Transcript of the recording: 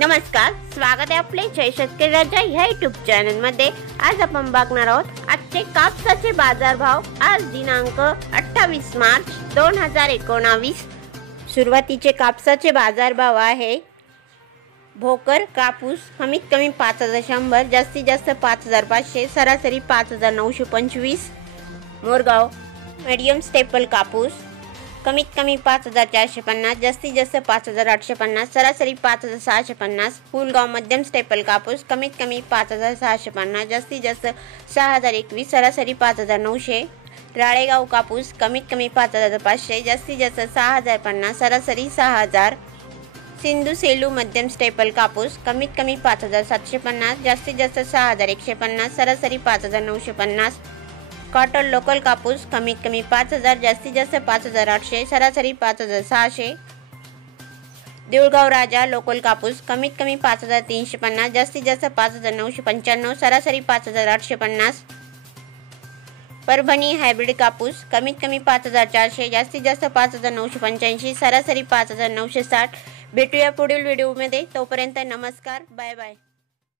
नमस्कार, स्वागत आहे आपले जय शेतकरी राजा ह्या यूट्यूब चॅनलमध्ये। आज आपण बघणार आहोत आजचे कापसाचे बाजारभाव। आज दिनांक 28 मार्च 2019। सुरुवातीचे कापसाचे बाजारभाव आहे। भोकर कापूस कमीत कमी 5100, जास्तीत जास्त 5500, सरासरी 5925। मोरगाव मीडियम स्टेपल कापूस कमीत कमी 5450, जास्तीत जास्त 5850, सरासरी 5650। फुलगाव मध्यम स्टेपल कापूस कमीत कमी 5650, जास्तीत जास्त 6021, सरासरी 5900। राळेगाव कापूस कमीत कमी 5500, जास्तीत जास्त 6050, सरासरी 6000। सिंधू सेलू मध्यम स्टेपल कापूस कमीत कमी 5750, जास्तीत जास्त 6150, सरासरी 5950। कॉटन लोकल कापूस कमीत कमी 5000, जास्तीत जास्त 5800, सरासरी 5600। देऊळगाव राजा लोकल कापूस कमीत कमी 5350, जास्तीत जास्त 5995, सरासरी 5850। परभणी हायब्रिड कापूस कमीत कमी 5400, जास्तीत जास्त 5985, सरासरी 5960। भेटूया पुढील व्हिडिओमध्ये, तोपर्यंत नमस्कार, बाय बाय।